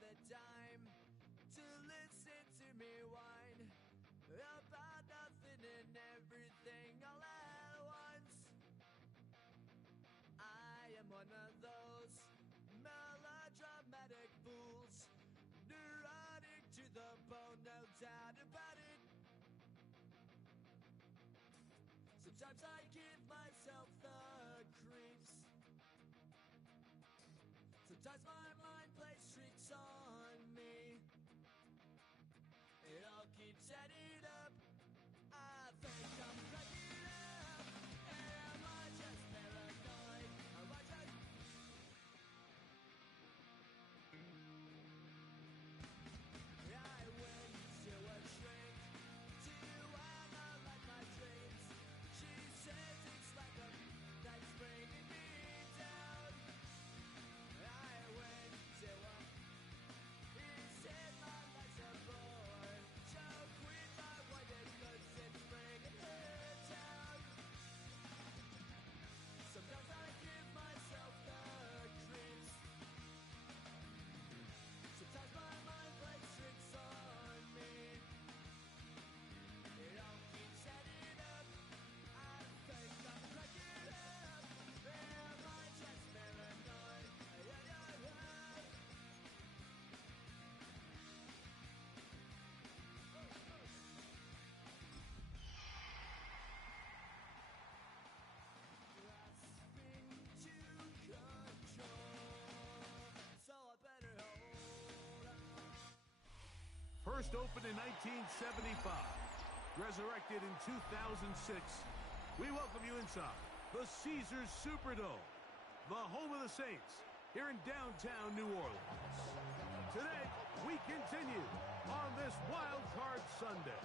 the time to listen to me whine about nothing and everything all at once. I am one of those melodramatic fools, neurotic to the bone, no doubt about it. Sometimes I give myself the creeps. Sometimes my mind plays tricks on me. It all keeps adding up. I think I'm cracking up. Am I just paranoid? Am I just... I went to a shrink to analyze my dreams. She says it's like a that's bringing me down. I went to a... He said my life's a bore. So quit my wife cause it's bringing her down. Sometimes I give myself the creeps. Sometimes my mind plays tricks on me. It all keeps adding up. I think I'm cracking up. Am I just paranoid? Grasping to control, so I better hold on. First opened in 1975, resurrected in 2006. We welcome you inside the Caesars Superdome, the home of the Saints, here in downtown New Orleans. Today, we continue on this Wild Card Sunday.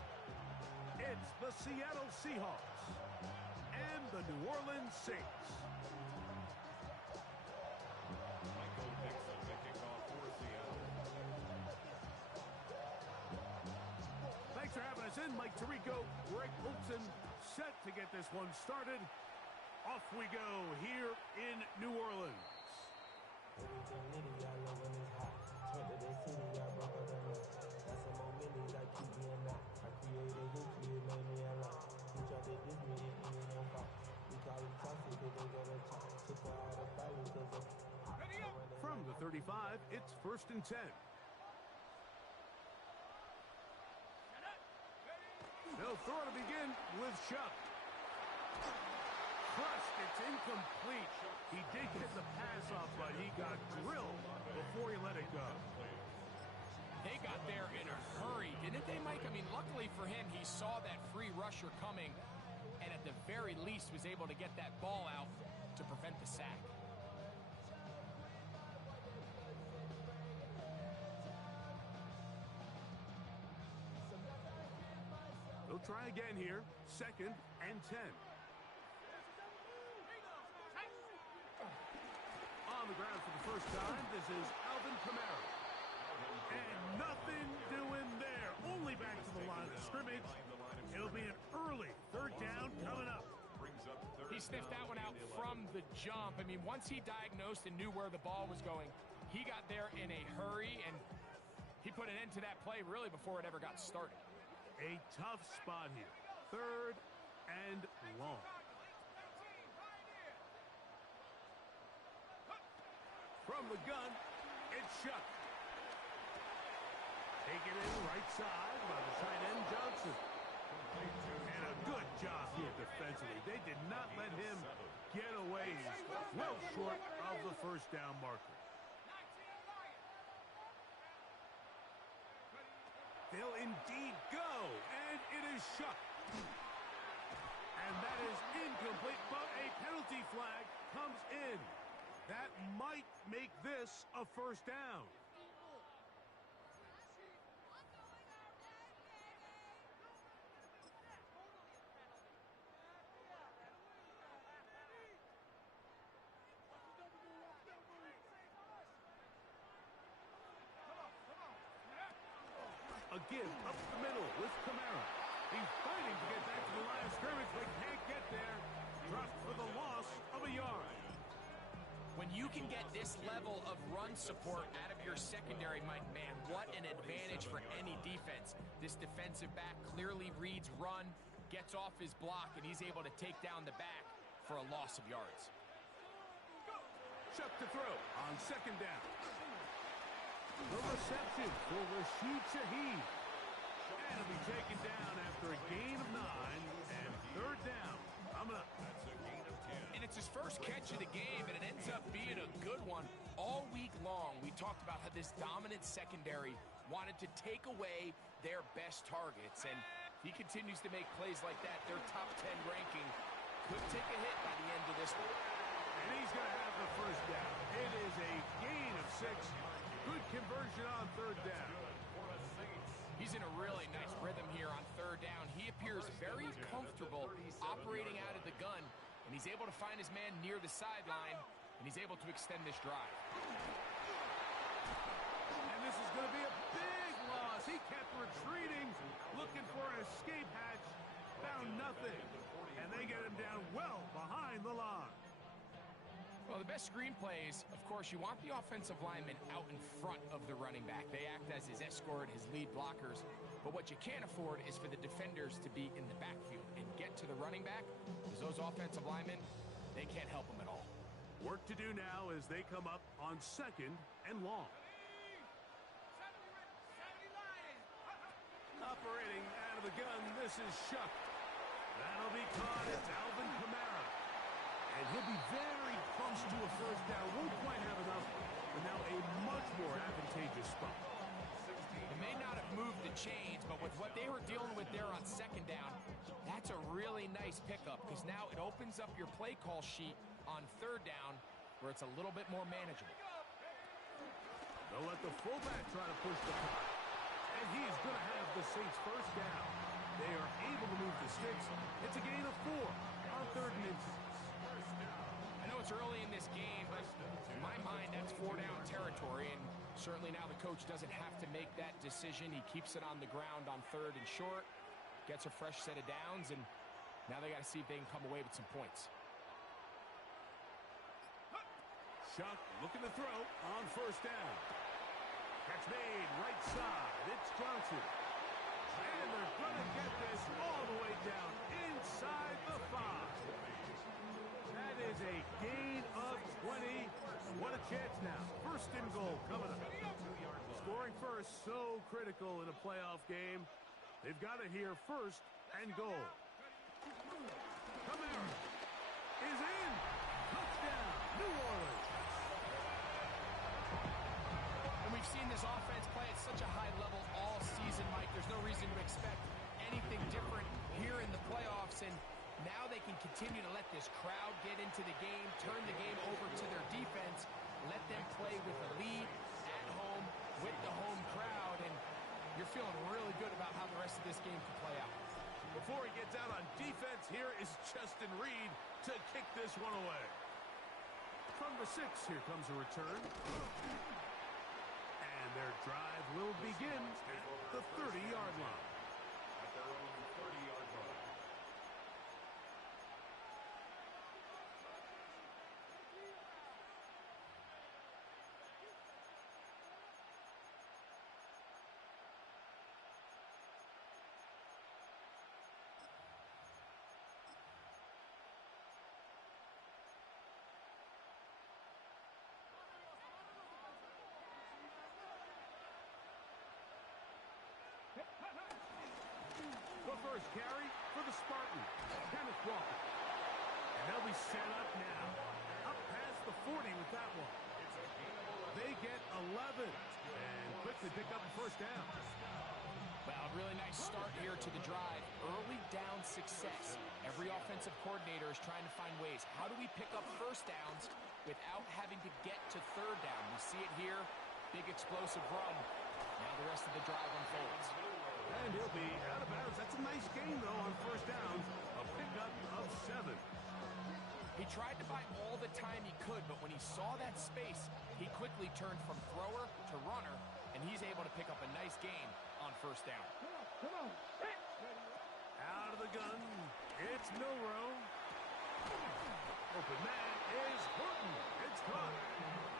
It's the Seattle Seahawks and the New Orleans Saints. Michael Dixon making off for Seattle. Thanks for having us in, Mike Tirico, Greg Olson, set to get this one started. Off we go here in New Orleans. Everything litty, I love when it's hot. Went to the city, I broke up the night. Got some more millies, I keep getting out. I created history, it made me a lot. We tried to diss me, it ain't no fault. We call them toxic, cause they gonna talk. Took her out of balance, cause of... From the 35, it's 1st and 10. They'll throw to begin with Chuck. Crushed, it's incomplete. He did get the pass off, but he got drilled before he let it go. They got there in a hurry, didn't they, Mike? I mean, luckily for him, he saw that free rusher coming, and at the very least was able to get that ball out to prevent the sack. They'll try again here, 2nd and 10. On the ground for the first time, this is Alvin Kamara. And nothing doing there. Only back to the line of scrimmage. It'll be an early 3rd down coming up. He sniffed that one out from the jump. I mean, once he diagnosed and knew where the ball was going, he got there in a hurry, and he put an end to that play really before it ever got started. A tough spot here. 3rd and long. From the gun, it's Chuck. Taken in right side by the tight end Johnson. And a good job here defensively. They did not let him get away. He's well short of the 1st down marker. They'll indeed go, and it is Chuck. And that is incomplete, but a penalty flag comes in. That might make this a 1st down. A give up the middle with Kamara. He's fighting to get back to the line of scrimmage, but can't get there. Dropped for the loss of a yard. When you can get this level of run support out of your secondary, Mike, man, what an advantage for any defense. This defensive back clearly reads run, gets off his block, and he's able to take down the back for a loss of yards. Chuck to throw on second down. The reception for Rashid Shaheed. And it'll be taken down after a gain of 9 and third down. Coming up. And it's his first catch of the game, and it ends up being a good one. All week long, we talked about how this dominant secondary wanted to take away their best targets, and he continues to make plays like that. Their top 10 ranking could take a hit by the end of this one. And he's going to have the first down. It is a gain of 6. Good conversion on third down. He's in a really nice rhythm here on third down. He appears very comfortable operating out of the gun, and he's able to find his man near the sideline, and he's able to extend this drive. And this is going to be a big loss. He kept retreating, looking for an escape hatch, found nothing, and they get him down well behind the line. Well, the best screenplays, of course, you want the offensive lineman out in front of the running back. They act as his escort, his lead blockers. But what you can't afford is for the defenders to be in the backfield and get to the running back, because those offensive linemen, they can't help him at all. Work to do now as they come up on second and long. Operating out of the gun, this is Shuck. That'll be caught. It's Alvin Kamara. And he'll be very close to a first down. Won't quite have enough, but now a much more advantageous spot. They may not have moved the chains, but with what they were dealing with there on second down, that's a really nice pickup, because now it opens up your play call sheet on third down where it's a little bit more manageable. They'll let the fullback try to push the punt. And he's going to have the Saints first down. They are able to move the sticks. It's a gain of 4 on third and inches. I know it's early in this game, but in my mind, that's 4-down territory, and certainly now the coach doesn't have to make that decision. He keeps it on the ground on third and short, gets a fresh set of downs, and now they got to see if they can come away with some points. Shuck looking to throw on first down. Catch made right side. It's Johnson. And they're going to get this all the way down inside the 5. That is a gain of 20. What a chance now. First and goal coming up. Scoring first, so critical in a playoff game. They've got it here first and goal. Kamara is in. Touchdown, New Orleans. And we've seen this offense play at such a high level all season, Mike. There's no reason to expect anything different here in the playoffs, and now they can continue to let this crowd get into the game, turn the game over to their defense, let them play with a lead at home with the home crowd, and you're feeling really good about how the rest of this game can play out. Before he gets out on defense, here is Justin Reed to kick this one away. From the 6, here comes a return. And their drive will begin at the 30-yard line. At their own 30-yard line. The first carry for the Spartans, Kenneth Walker. And they'll be set up now. Up past the 40 with that one. They get 11 and quickly pick up a first down. Well, a really nice start here to the drive. Early down success. Every offensive coordinator is trying to find ways. How do we pick up first downs without having to get to third down? We see it here. Big explosive run. Now the rest of the drive unfolds. And he'll be out of bounds. That's a nice gain, though, on first downs. A pickup of 7. He tried to buy all the time he could, but when he saw that space, he quickly turned from thrower to runner, and he's able to pick up a nice gain on first down. Out of the gun, it's Milrow. Open man is Horton. It's caught.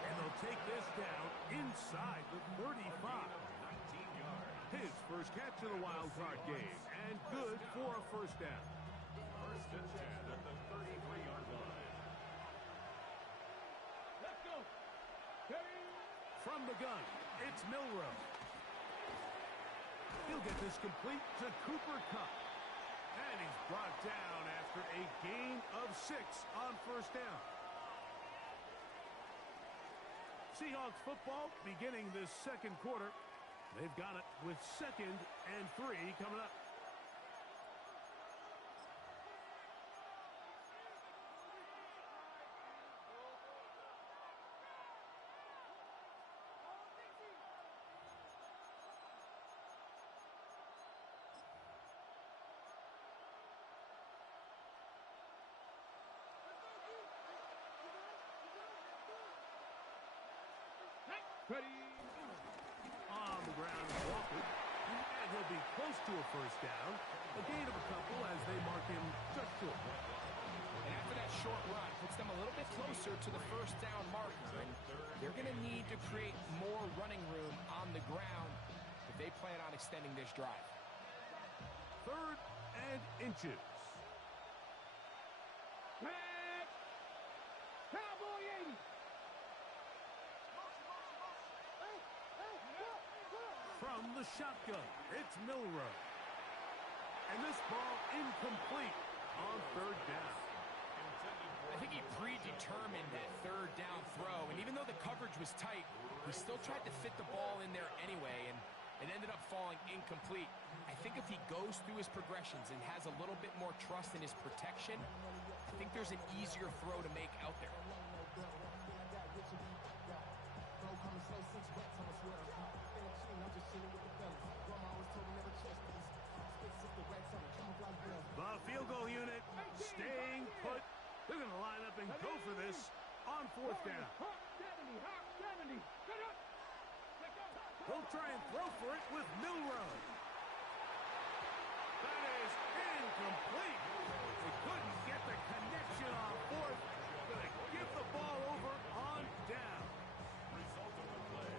And they'll take this down inside the 35. 19 yards. His first catch of the wild card game, and good for a first down. First and 10 at the 33-yard line. Let's go. From the gun, it's Milrow. He'll get this complete to Cooper Kupp. And he's brought down after a gain of 6 on first down. Seahawks football beginning this second quarter. They've got it with 2nd and 3 coming up. Ready. On the ground, Walker. And he'll be close to a first down. A gain of a couple as they mark him just short. And after that short run, puts them a little bit closer to the first down marker. And they're going to need to create more running room on the ground if they plan on extending this drive. 3rd and inches. Pack. Cowboy 80. From the shotgun, it's Milrow. And this ball incomplete on 3rd down. I think he predetermined that 3rd down throw, and even though the coverage was tight, he still tried to fit the ball in there anyway, and it ended up falling incomplete. I think if he goes through his progressions and has a little bit more trust in his protection, I think there's an easier throw to make out there. The field goal unit staying put. They're going to line up and go for this on 4th down. 70. He'll try and throw for it with Milrow. That is incomplete. They couldn't get the connection on 4th. Going to give the ball over on down. Result of the play.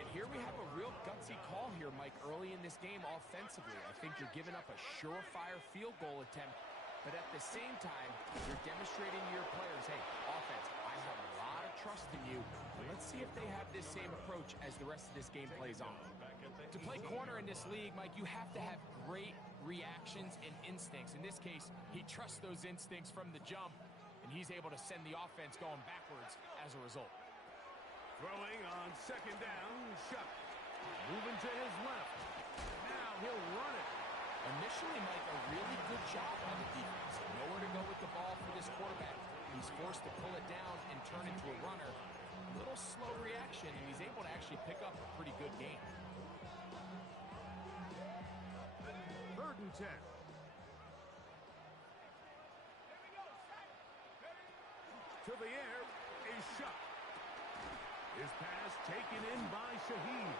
And here we have a real gutsy call here, Mike, early in this game offensively. I think you're giving up a surefire field goal attempt, but at the same time, you're demonstrating to your players, hey, offense, I have a lot of trust in you. Let's see if they have this same approach as the rest of this game plays on. To play corner in this league, Mike, you have to have great reactions and instincts. In this case, he trusts those instincts from the jump, and he's able to send the offense going backwards as a result. Throwing on 2nd down, Shuck. Moving to his left. Now he'll run it. Initially, Mike, a really good job by the defense. Nowhere to go with the ball for this quarterback. He's forced to pull it down and turn into a runner. A little slow reaction, and he's able to actually pick up a pretty good game. 3rd and 10. To the air is Shuck. His pass taken in by Shaheed.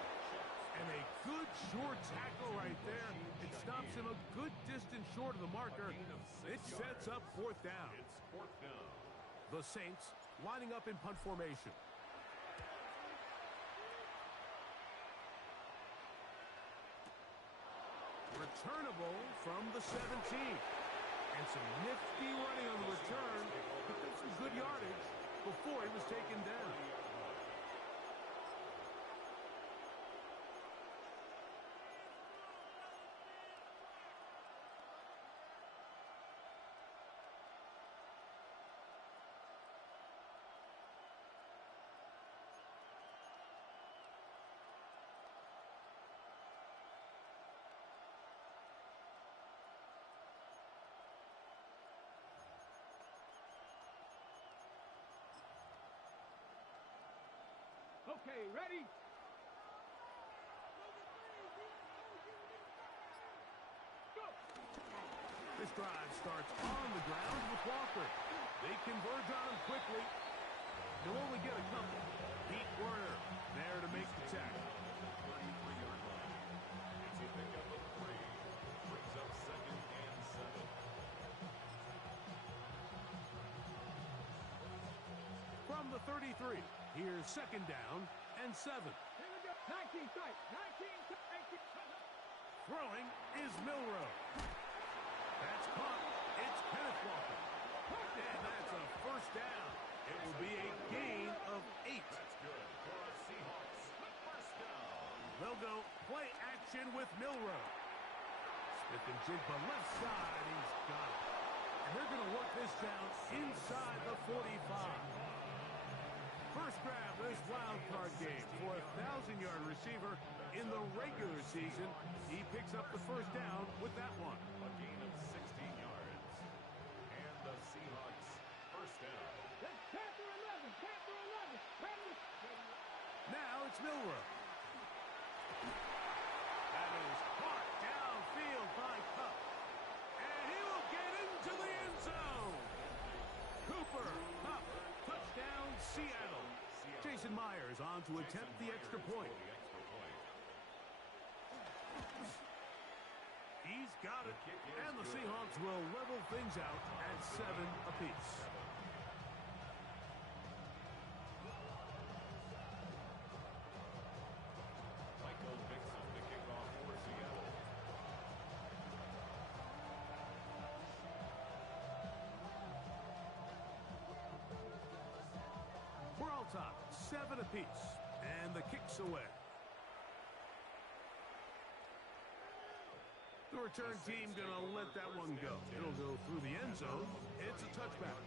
And a good short tackle right there. It stops him a good distance short of the marker. It sets up 4th down. It's 4th down. The Saints lining up in punt formation. Returnable from the 17. And some nifty running on the return. Picked up some good yardage before he was taken down. Okay, ready? Go! This drive starts on the ground with Walker. They converge on him quickly. They'll only get a couple. Pete Werner there to make the tackle. 33-yard line. It's a pickup of 3. Brings up 2nd and 7. 33. Here's second down and 7. 19 strike. 19. Throwing is Milrow. That's caught. It's Kenneth Walker. And that's a first down. It will be a gain of 8. That's good for the Seahawks. First down. They'll go play action with Milrow. Smith and Jigba left side. He's got it. And they're going to work this down inside the 45. First grab of this wild card game for a 1,000-yard receiver in the regular season. He picks up the first down with that one. A gain of 16 yards. And the Seahawks first down. Panther 11. Now it's Milrow. That is caught downfield by Cup. And he will get into the end zone. Cooper, Cup, touchdown Seattle. Jason Myers on to attempt the extra point. He's got it. And the Seahawks will level things out at 7 apiece. Michael Vickson, the kickoff for Seattle. We're all top, 7 apiece. And the kick's away. The return team gonna let that one go. It'll go through the end zone. It's a touchback.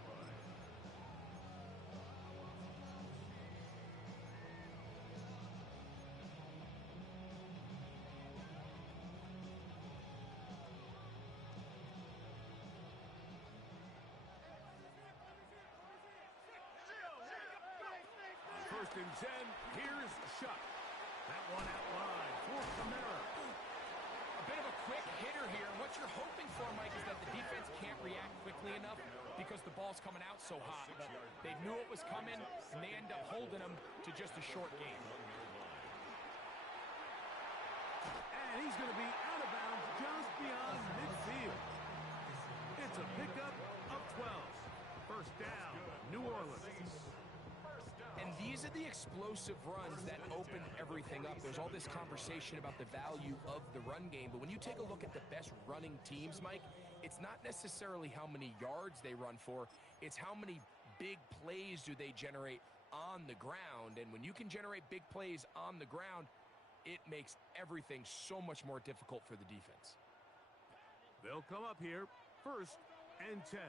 First and 10. Here's Shuck. That one out wide for Kamara. A bit of a quick hitter here. What you're hoping for, Mike, is that the defense can't react quickly enough because the ball's coming out so hot. But they knew it was coming, and they end up holding them to just a short gain. And he's going to be out of bounds just beyond midfield. It's a pickup of 12. First down, New Orleans. And these are the explosive runs that open everything up. There's all this conversation about the value of the run game, but when you take a look at the best running teams, Mike, it's not necessarily how many yards they run for, it's how many big plays do they generate on the ground. And when you can generate big plays on the ground, it makes everything so much more difficult for the defense. They'll come up here, first and 10.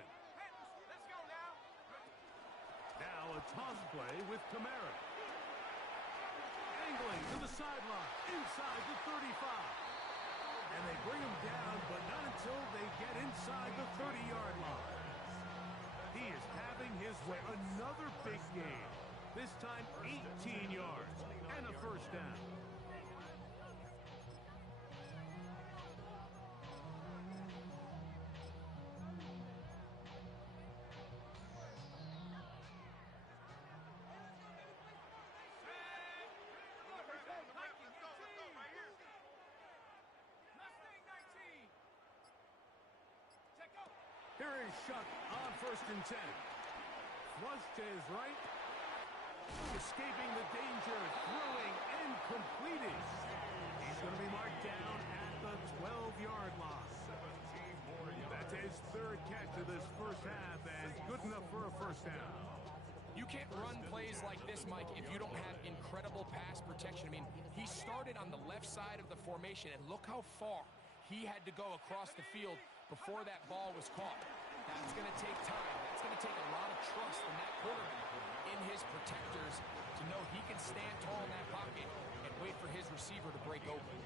Now a toss play with Kamara. Angling to the sideline, inside the 35. And they bring him down, but not until they get inside the 30-yard line. He is having his way. Another big game. This time 18 yards and a first down. Here is Shuck on first and 10. Flush to his right. Escaping the danger, throwing and completing. He's going to be marked down at the 12-yard line. That's his third catch of this first half and good enough for a first down. You can't run plays like this, Mike, if you don't have incredible pass protection. I mean, he started on the left side of the formation, and look how far he had to go across the field before that ball was caught. That's going to take time. That's going to take a lot of trust in that quarterback, in his protectors, to know he can stand tall in that pocket and wait for his receiver to break open.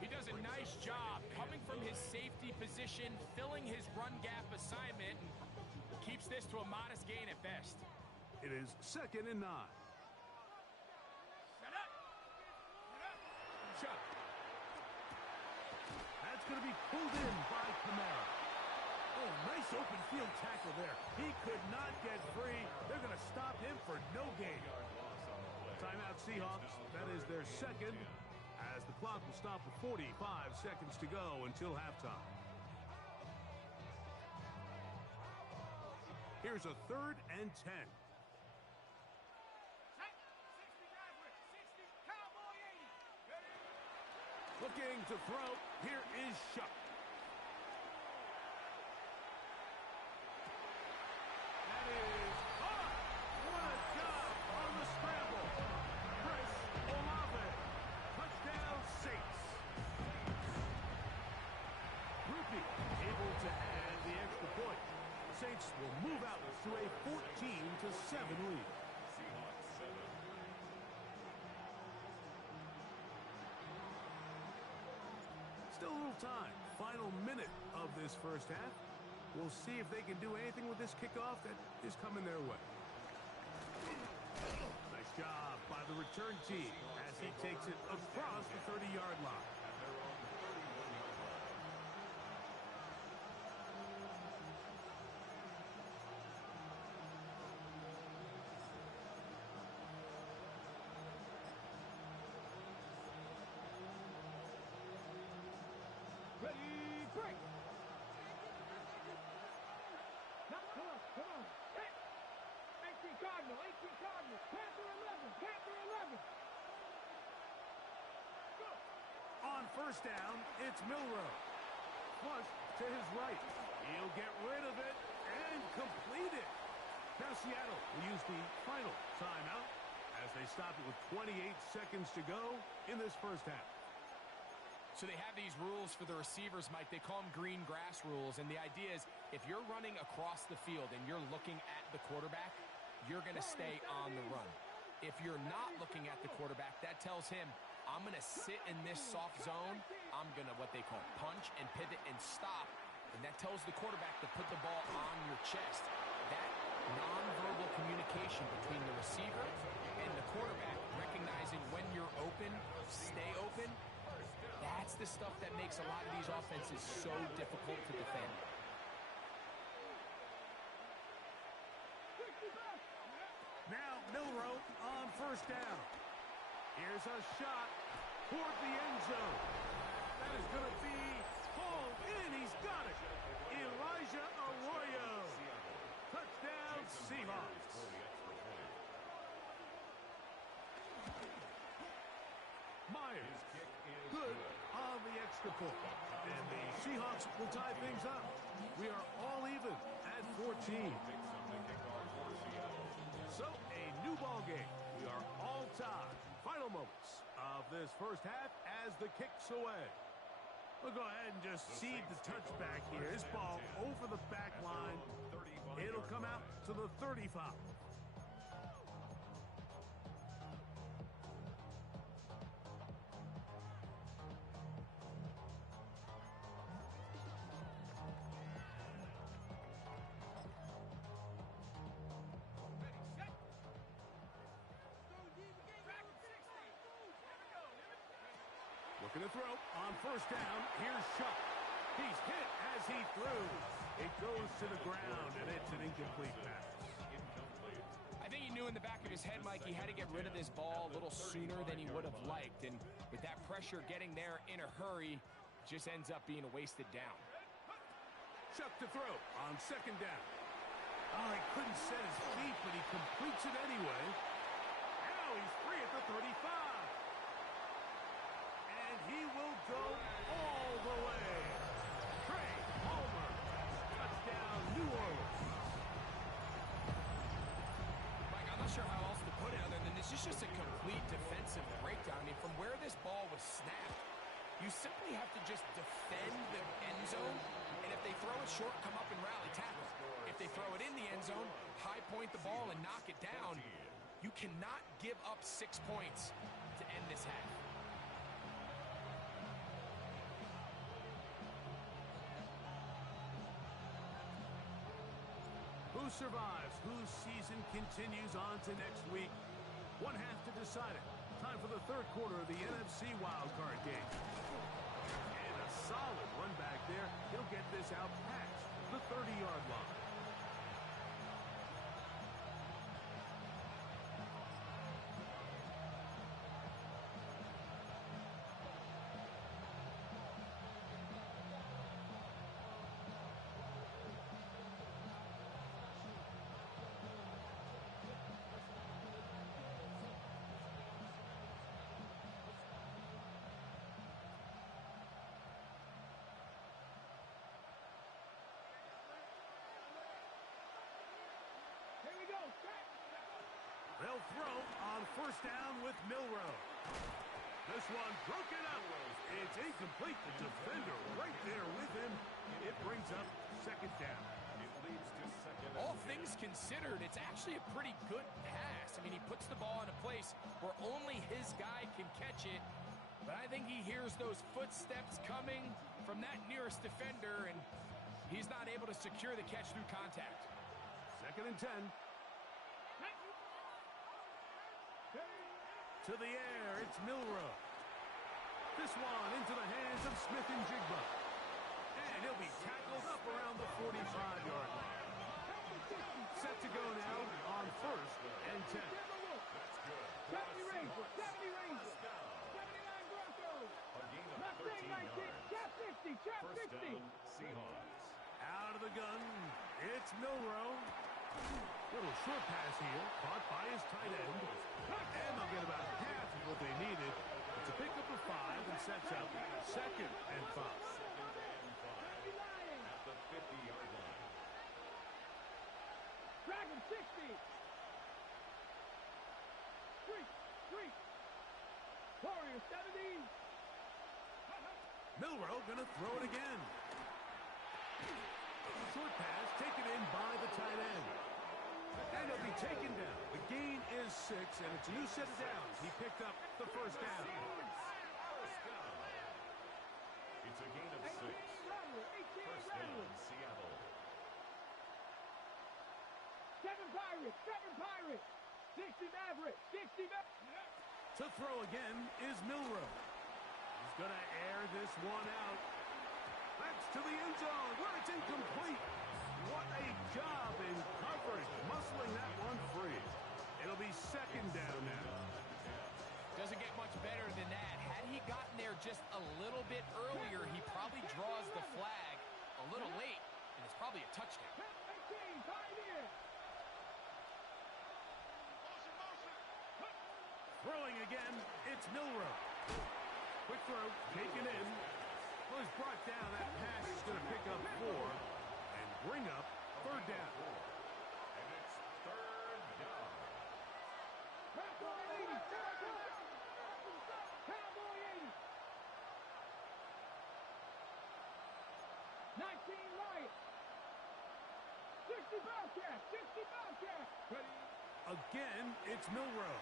He does a nice job coming from his safety position, filling his run gap assignment, and keeps this to a modest gain at best. It is second and 9. Shot. That's going to be pulled in by Kamara. Oh, nice open field tackle there. He could not get free. They're going to stop him for no gain. Timeout Seahawks. That is their second, as the clock will stop with 45 seconds to go until halftime. Here's a 3rd and 10. Looking to throw. Here is Shuck. That is caught. What a job on the scramble. Chris Olave. Touchdown, Saints. Rupi able to add the extra point. Saints will move out to a 14-7 lead. Still a little time. Final minute of this first half. We'll see if they can do anything with this kickoff that is coming their way. Nice job by the return team as he takes it across the 30-yard line. Ready, break. Now, come on. Hit. 18 Cardinal. Panther 11. Go. On first down, it's Milrow. Flush to his right. He'll get rid of it and complete it. Now Seattle will use the final timeout as they stop it with 28 seconds to go in this first half. So they have these rules for the receivers, Mike. They call them green grass rules. And the idea is if you're running across the field and you're looking at the quarterback, you're going to stay on the run. If you're not looking at the quarterback, that tells him, I'm going to sit in this soft zone. I'm going to what they call punch and pivot and stop. And that tells the quarterback to put the ball on your chest. That nonverbal communication between the receiver and the quarterback, recognizing when you're open, stay open, that's the stuff that makes a lot of these offenses so difficult to defend. Now Milrow on first down. Here's a shot toward the end zone. That is going to be hauled in. He's got it. Elijah Arroyo. Touchdown, Seahawks. Myers. Good on the extra point. And the Seahawks will tie things up. We are all even at 14. So, a new ball game. We are all tied. Final moments of this first half as the kick's away. We'll go ahead and just seed the touchback here. This ball over the back line. It'll come out to the 35. Looking to throw on first down. Here's Shuck. He's hit as he threw. It goes to the ground, and it's an incomplete pass. I think he knew in the back of his head, Mike, he had to get rid of this ball a little sooner than he would have liked. And with that pressure getting there in a hurry, just ends up being a wasted down. Shuck to throw on second down. Oh, he couldn't set his feet, but he completes it anyway. Now he's free at the 35. And he will go all the way. Trey Palmer. Touchdown, New Orleans. Mike, I'm not sure how else to put it other than this is just a complete defensive breakdown. I mean, from where this ball was snapped, you simply have to just defend the end zone. And if they throw it short, come up and rally tackle. If they throw it in the end zone, high point the ball and knock it down. You cannot give up 6 points to end this half. Who survives? Whose season continues on to next week? One half to decide it. Time for the third quarter of the NFC wildcard game. And a solid run back there. He'll get this out past the 30-yard line. They'll throw on first down with Milroe. This one broken up. It's incomplete. The defender right there with him. It brings up second down. It leads to second. All things considered, it's actually a pretty good pass. I mean, he puts the ball in a place where only his guy can catch it. But I think he hears those footsteps coming from that nearest defender, and he's not able to secure the catch through contact. Second and 10. To the air, it's Milroe. This one into the hands of Smith and Jigba. And he'll be tackled up around the 45-yard line. Set to go now on first and 10. 70 Rangers, 70 Rangers, 79 Broncos. A gain of Mustang 13 19, yards. trap 50, trap First 50. down, Seahawks. Out of the gun, it's Milroe. Little short pass here, caught by his tight end. And they'll get about half of what they needed. It's a pickup of 5 and sets up second and 5. At the 50-yard line. Dragon 60. Streak. Warrior 70. Milroe gonna throw it again. Short pass taken in by the tight end. And he'll be taken down. The gain is 6, and it's a new set of downs. He picked up the first down. It's a gain of 6. 18 First down, Rattler. Seattle. 7 Pirates. 60 Mavericks, 60 Mavericks. To throw again is Milroe. He's gonna air this one out. That's to the end zone, where it's incomplete. What a job in coverage, muscling that one free. It'll be second down now. Doesn't get much better than that. Had he gotten there just a little bit earlier, he probably draws the flag a little late, and it's probably a touchdown. 18, Pioneer. Throwing again, it's Milroe. Quick throw, taken in. Well, he's brought down. That pass is going to pick up 4 and bring up third down. And it's third down. Cowboy 80. Cowboy 80. 19 Riot. 60 Bobcats. 60 Bobcats. Ready? Again, it's Milroe.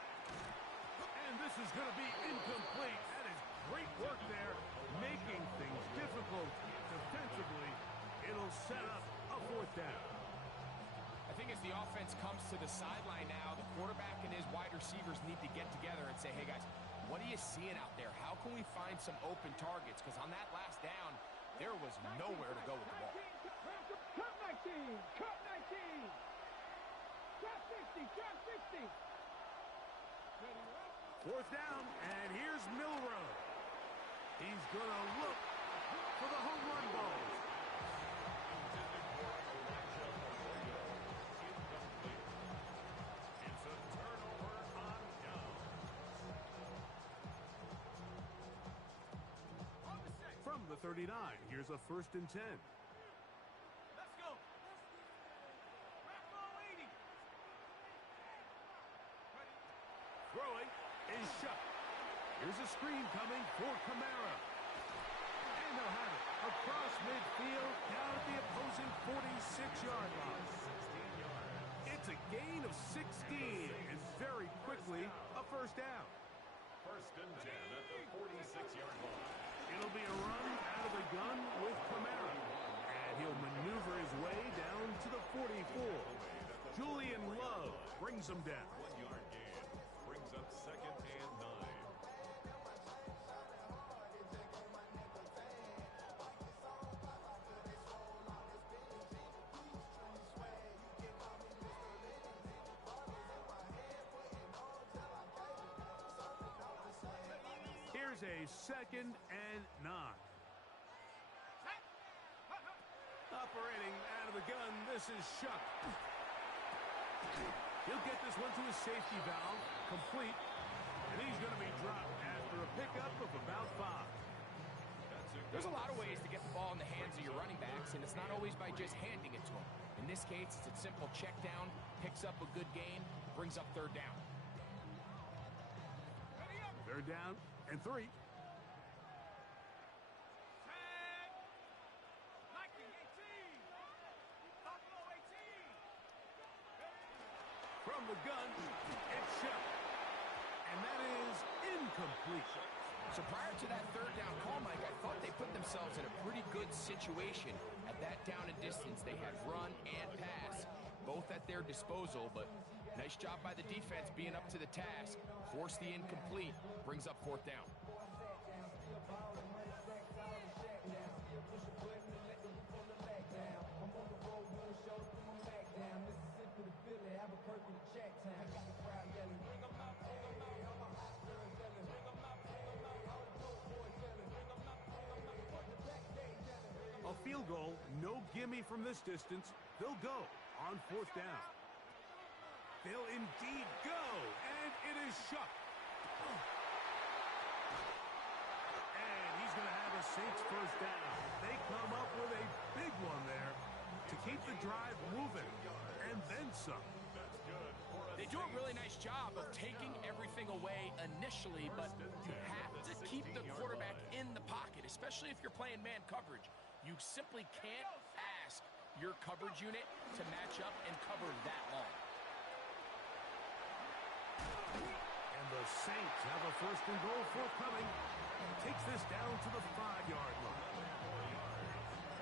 And this is going to be incomplete. That is great work there, making things difficult defensively. It'll set up a fourth down. I think as the offense comes to the sideline now, the quarterback and his wide receivers need to get together and say, hey, guys, what are you seeing out there? How can we find some open targets? Because on that last down, there was nowhere to go with the ball. Cut 19. Cut 19. Drop 60. Drop 60. Fourth down, and here's Milroe. He's going to look for the home run balls. It's a turnover on downs. From the 39, here's a first and 10. Let's go. Rambo 80. Throwing is shut. Here's a screen coming for Kamara. And they'll have it across midfield down at the opposing 46-yard line. 16 yards. It's a gain of 16 and very quickly a first down. First and 10 at the 46-yard line. It'll be a run out of the gun with Kamara. And he'll maneuver his way down to the 44. Julian Love brings him down. 1-yard gain. Brings up second and 9. Here's a second and 9. Operating out of the gun, this is Shuck. He'll get this one to his safety valve, complete, and he's going to be dropped after a pickup of about 5. There's a lot of ways to get the ball in the hands of your running backs, and it's not always by just handing it to them. In this case, it's a simple check down, picks up a good gain, brings up third down. Third down and 3. Tag. Nike 18. Buffalo 18. From the gun, it's shot. And that is incomplete. So prior to that third down call, Mike, I thought they put themselves in a pretty good situation. At that down and distance, they had run and pass, both at their disposal, but nice job by the defense being up to the task. Force the incomplete, brings up fourth down. A field goal, no gimme from this distance. They'll go on fourth down. They'll indeed go, and it is shut. And he's going to have a Saints first down. They come up with a big one there to keep the drive moving, and then some. They do a really nice job of taking everything away initially, but you have to keep the quarterback in the pocket, especially if you're playing man coverage. You simply can't ask your coverage unit to match up and cover that long. And the Saints have a first and goal forthcoming. Takes this down to the 5-yard line.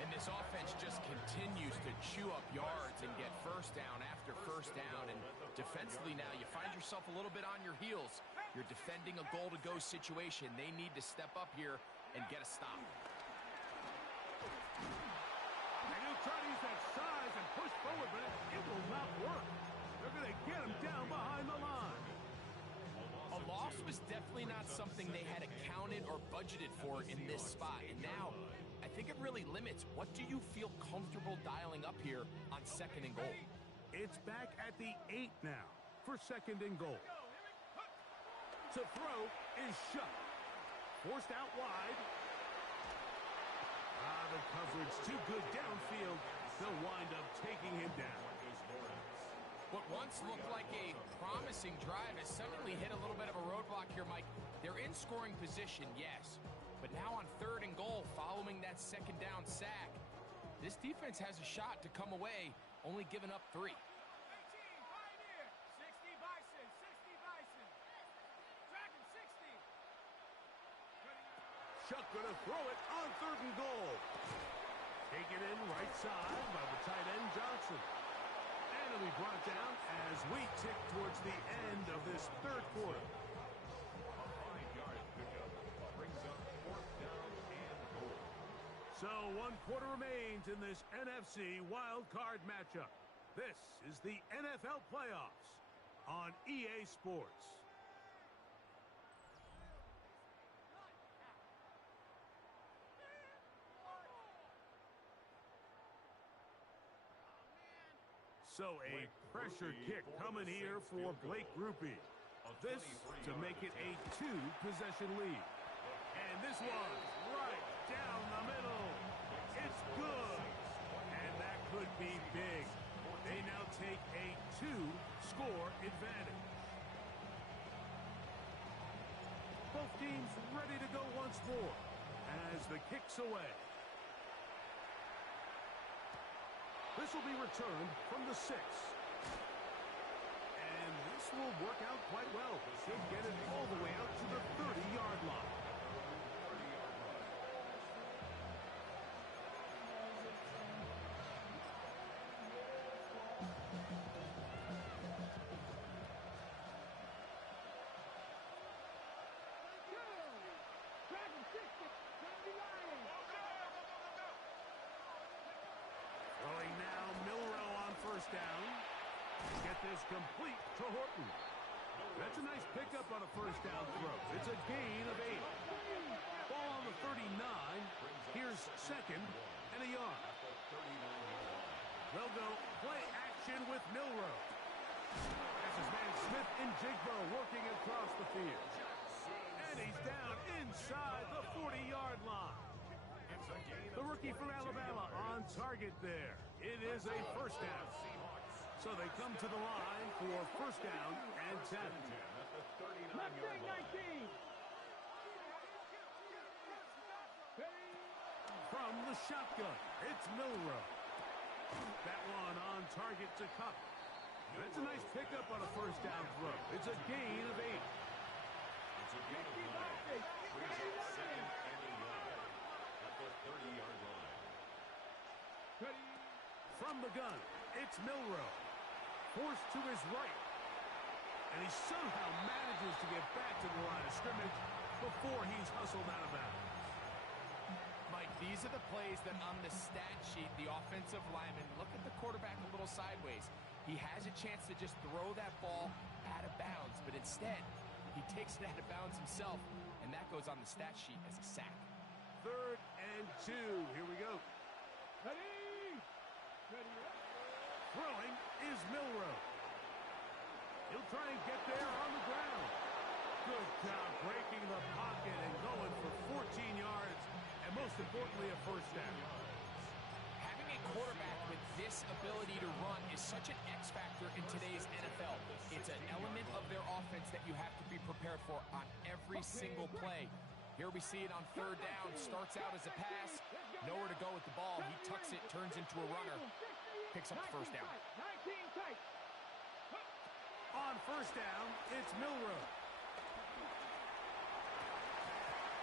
And this offense just continues to chew up yards and get first down after first down. And defensively now, you find yourself a little bit on your heels. You're defending a goal-to-go situation. They need to step up here and get a stop. And he'll try to use that size and push forward, but it will not work. They're going to get him down behind the line. A loss was definitely not something they had accounted or budgeted for in this spot. And now, I think it really limits what do you feel comfortable dialing up here on second and goal. It's back at the 8 now for second and goal. To throw is shut. Forced out wide. The coverage too good downfield. They'll wind up taking him down. What once looked like a promising drive has suddenly hit a little bit of a roadblock here, Mike. They're in scoring position, yes. But now on third and goal, following that second down sack, this defense has a shot to come away, only giving up 3. 18, Pioneer. 60 Bison. 60 Bison. Dragon 60. Shuck gonna throw it on third and goal. Taken in right side by the tight end Johnson. And it'll be brought down as we tick towards the end of this third quarter. A 5-yard pickup brings up fourth down and goal. So 1 quarter remains in this NFC wild card matchup. This is the NFL playoffs on EA Sports. So a pressure kick coming here for Blake Grupe. This to make it a 2-possession lead. And this one right down the middle. It's good. And that could be big. They now take a 2-score advantage. Both teams ready to go once more as the kick's away. This will be returned from the 6. And this will work out quite well. Should get it all the way out to the 30-yard line. Dragon 60. Sandy Lion. Throwing now, Milrow on first down. Get this complete to Horton. That's a nice pickup on a first down throw. It's a gain of 8. Ball on the 39. Here's second and a yard. They'll go play action with Milrow. That's his man Smith and Jigbo working across the field. And he's down inside the 40-yard line. The rookie from Alabama on target there. It is a first down. So they come to the line for first down and 10. Mustang 19. shotgun. It's Milrow. That one on target to Cup. That's a nice pickup on a first down throw. It's a gain of 8. It's a gain of 9. Brings up second and 11 at the 30-yard line. From the gun, it's Milrow. Forced to his right. And he somehow manages to get back to the line of scrimmage before he's hustled out of bounds. Mike, these are the plays that on the stat sheet, the offensive lineman, look at the quarterback a little sideways. He has a chance to just throw that ball out of bounds, but instead, he takes it out of bounds himself, and that goes on the stat sheet as a sack. 3rd and 2. Here we go. Ready? Ready? Throwing is Milrow. He'll try and get there on the ground. Good job breaking the pocket and going for 14 yards, and most importantly, a first down. Having a quarterback with this ability to run is such an X factor in today's NFL. It's an element of their offense that you have to be prepared for on every single play. Here we see it on 3rd down. Starts out as a pass. Nowhere to go with the ball. He tucks it, turns into a runner. Picks up the first down. 19 tight. On first down, it's Milrow.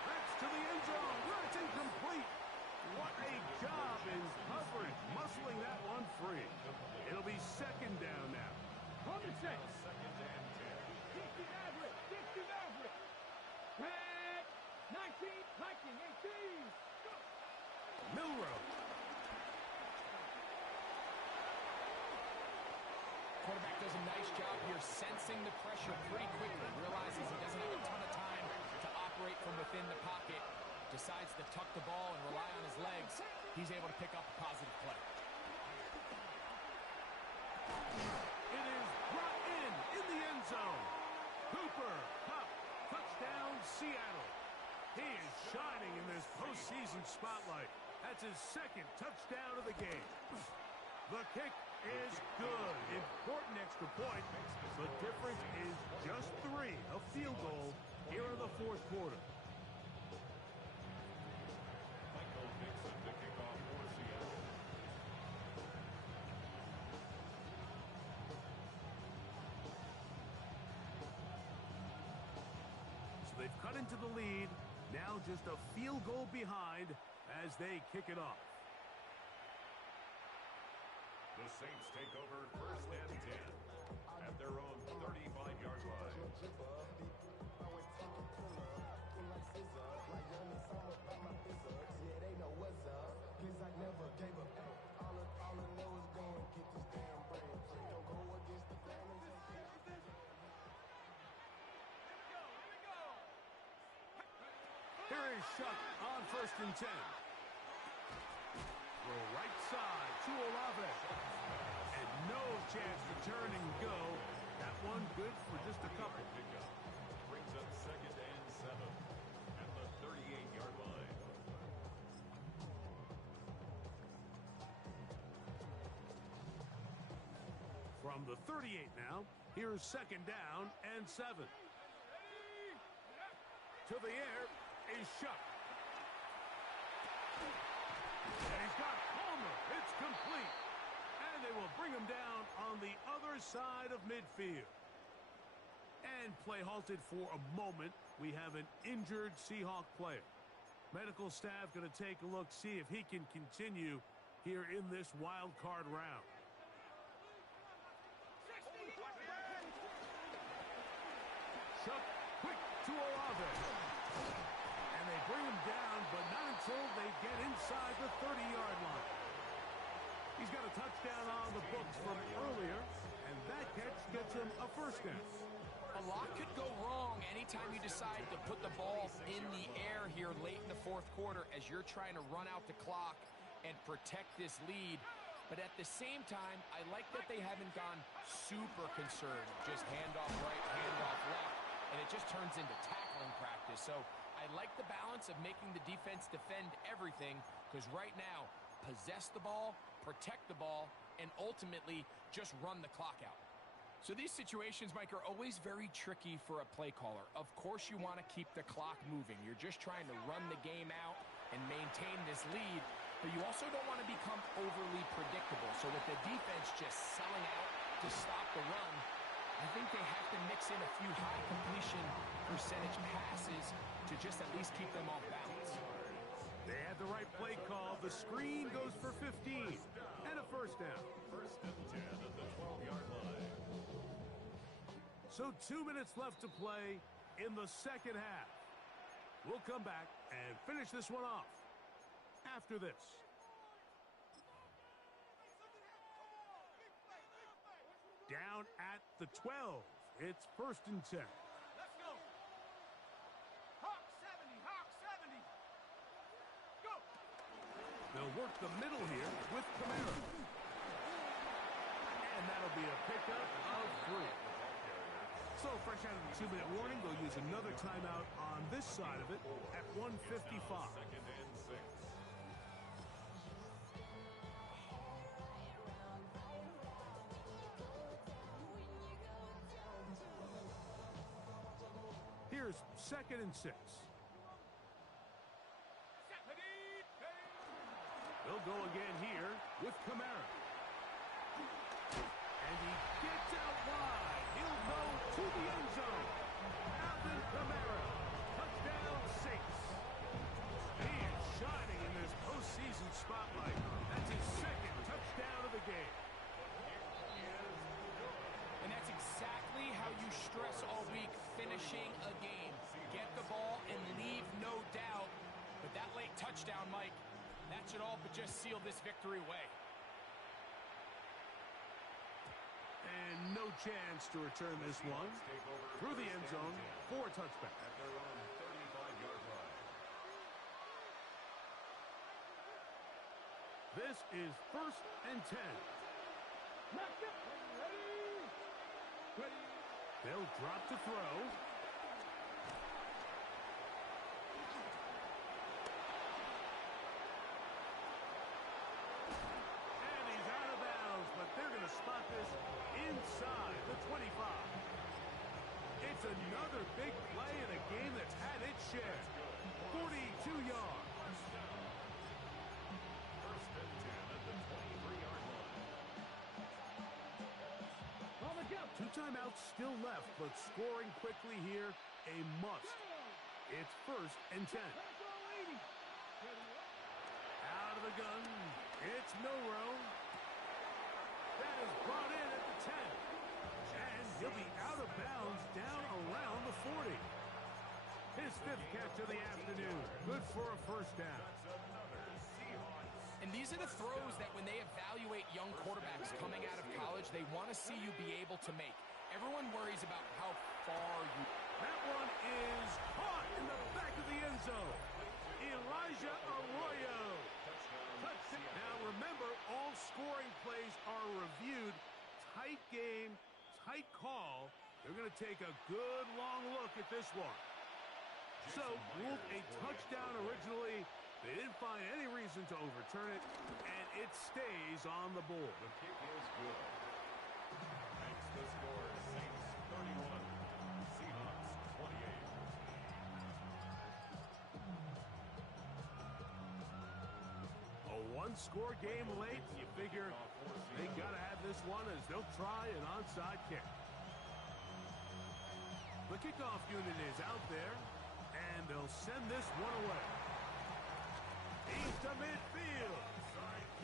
That's to the end zone. It's incomplete. What a job in coverage, muscling that one free. It'll be 2nd down now. On the 6. Second and 10. 60 average. 60 average. Red. 19. Hiking. 18. Go. Milrow. Quarterback does a nice job here sensing the pressure pretty quickly. Realizes he doesn't have a ton of time to operate from within the pocket. Decides to tuck the ball and rely on his legs. He's able to pick up a positive play. It is brought in the end zone. Cooper Kupp, touchdown Seattle. He is shining in this postseason spotlight. That's his 2nd touchdown of the game. The kick is good. Important extra point. The difference is just 3. A field goal here in the 4th quarter. Michael Dixon to kick off for Seattle. So they've cut into the lead. Now just a field goal behind as they kick it off. The Saints take over 1st and 10 at their own 35-yard line. Here is Shuck on 1st and 10. Throw right side to Olave. And no chance to turn and go. That one good for just a couple. Pickup brings up 2nd and 7 at the 38-yard line. From the 38 now, here's 2nd down and 7. To the air is Shuck. And he's got Palmer. It's complete. And they will bring him down on the other side of midfield. And play halted for a moment. We have an injured Seahawk player. Medical staff going to take a look, see if he can continue here in this wild card round. Shuck quick to Olave. And they bring him down, but not until they get inside the 30-yard line. He's got a touchdown on the books from earlier, and that catch gets him a first down. A lot could go wrong anytime you decide to put the ball in the air here late in the 4th quarter as you're trying to run out the clock and protect this lead. But at the same time, I like that they haven't gone super concerned. Just handoff right, handoff left, and it just turns into tackling practice. So I like the balance of making the defense defend everything, because right now, possess the ball, protect the ball, and ultimately just run the clock out. So these situations, Mike, are always very tricky for a play caller. Of course you want to keep the clock moving. You're just trying to run the game out and maintain this lead. but you also don't want to become overly predictable. So with the defense just selling out to stop the run, I think they have to mix in a few high completion percentage passes to just at least keep them off balance. They had the right play call. The screen goes for 15 and a first down. First and 10 at the 12-yard line. So 2 minutes left to play in the second half. We'll come back and finish this one off after this. Down at the 12. It's first and 10. Let's go. Hawk 70, Hawk 70. Go. They'll work the middle here with Camara. And that'll be a pickup of 3. So fresh out of the 2-minute warning, they'll use another timeout on this side of it at 1:55. Second and 6. Here's second and 6. They'll go again here with Camara. And he gets out wide. He'll go to the end zone. Alvin Kamara, touchdown 6. He is shining in this postseason spotlight. That's his second touchdown of the game. And that's exactly how you stress all week, finishing a game. Get the ball and leave no doubt. But that late touchdown, Mike, that should all but just seal this victory away. And no chance to return this one. Through the end zone for a touchback. At their own 35-yard line. This is first and 10. Knocked up. Ready. Ready. They'll drop to throw. And he's out of bounds, but they're going to spot this inside the 25. It's another big play in a game that's had its share. 42 yards. First and 10 at the 23-yard line. On the jump. 2 timeouts still left, but scoring quickly here, a must. It's first and 10. Pass all 80. Ready. Out of the gun, it's Milrow. That is brought in at the 10. And he'll be out of bounds down around the 40. His 5th catch of the afternoon. Good for a first down. And these are the throws that when they evaluate young quarterbacks coming out of college, they want to see you be able to make. Everyone worries about how far you... That one is caught in the back of the end zone. Elijah Arroyo. Touchdown. Now remember, all scoring plays are reviewed. Tight game, tight call. They're going to take a good long look at this one. So, ruled a touchdown originally. They didn't find any reason to overturn it, and it stays on the board. The kick is good. Makes the score Saints 31, Seahawks 28. A one-score game late. You figure they got to have this one as they'll try an onside kick. The kickoff unit is out there, and they'll send this one away. He's to midfield.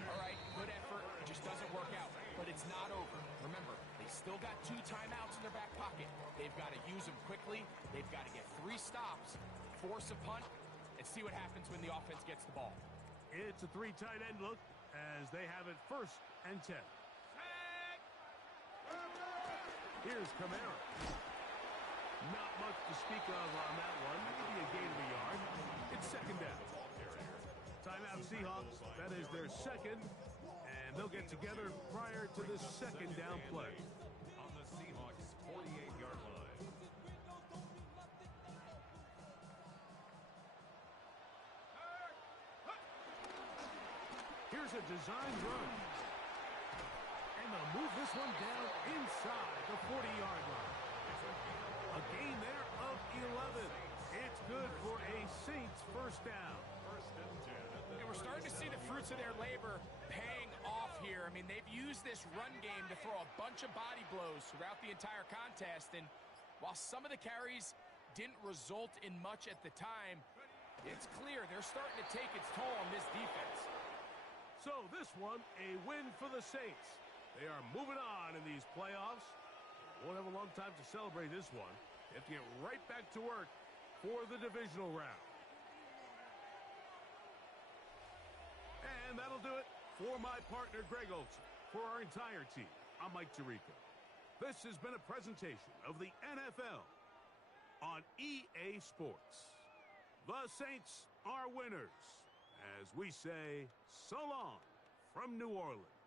All right, good effort. It just doesn't work out. But it's not over. Remember, they still got 2 timeouts in their back pocket. They've got to use them quickly. They've got to get 3 stops, force a punt, and see what happens when the offense gets the ball. It's a 3 tight end look as they have it first and 10. Here's Camara. Not much to speak of on that one. Maybe a gain of a yard. It's second down. Timeout Seahawks. That is their second. And they'll get together prior to this second down play. On the Seahawks 48-yard line. Here's a design run. And they'll move this one down inside the 40-yard line. A gain there of 11. It's good for a Saints first down. First and 10 at the And we're starting to see the fruits of their labor paying off here. I mean, they've used this run game to throw a bunch of body blows throughout the entire contest, and while some of the carries didn't result in much at the time, it's clear they're starting to take its toll on this defense. So this one, a win for the Saints. They are moving on in these playoffs. Won't have a long time to celebrate this one. They have to get right back to work for the divisional round. And that'll do it for my partner, Greg Olson. For our entire team, I'm Mike Tirico. This has been a presentation of the NFL on EA Sports. The Saints are winners, as we say so long from New Orleans.